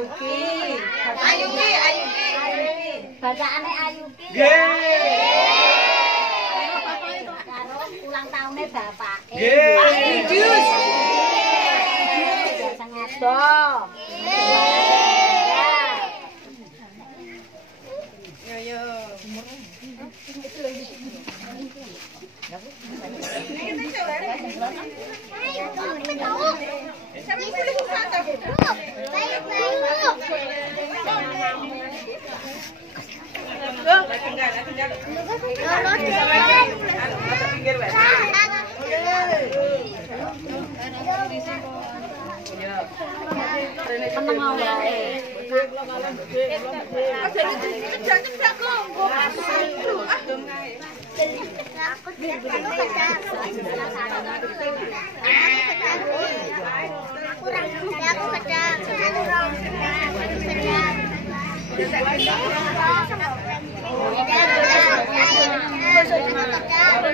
Ayuki. Bacaane Ayuki. Karo ulang tahunnya bapake. Jus. Sengaja. Yo.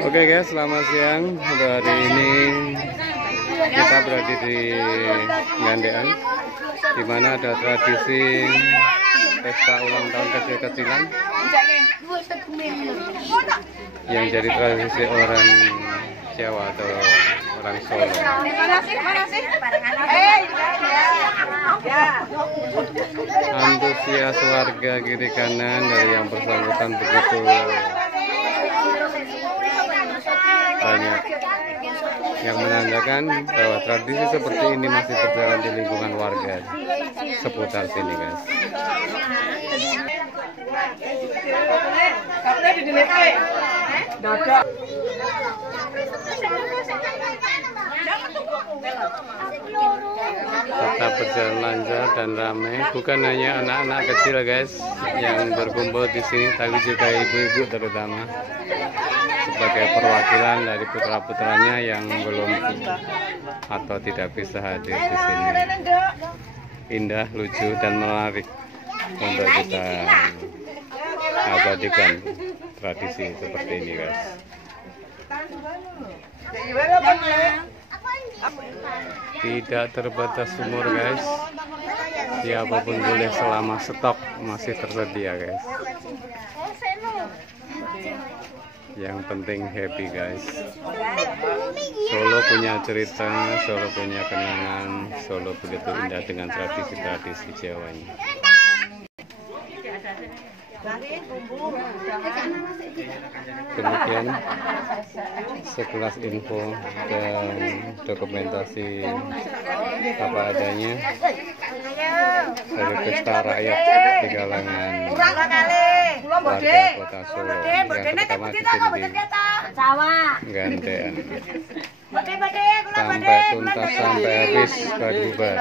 Oke guys, selamat siang. Untuk hari ini kita berada di Gandean, di mana ada tradisi pesta ulang tahun kecil-kecilan yang jadi tradisi orang Jawa atau orang Solo. Antusias warga kiri kanan dari yang bersangkutan begitu banyak yang menandakan bahwa tradisi seperti ini masih berjalan di lingkungan warga seputar sini guys. Tetap berjalan lancar dan ramai. Bukan hanya anak-anak kecil guys yang berkumpul di sini, tapi juga ibu-ibu terutama sebagai perwakilan dari putra-putranya yang belum atau tidak bisa hadir di sini. Indah, lucu dan menarik untuk kita abadikan tradisi seperti ini guys. Tidak terbatas umur guys, siapapun boleh selama stok masih tersedia guys. Yang penting happy guys. Solo punya cerita, Solo punya kenangan, Solo begitu indah dengan tradisi-tradisi Jawanya. Demikian sekelas info dan dokumentasi apa adanya dari pesta rakyat di kalangan warga kota Solo yang terutama di sini di Gandean. Sampai tuntas, sampai habis kedubar.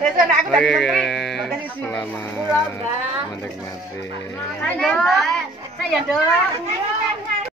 Oke guys, selamat menikmati.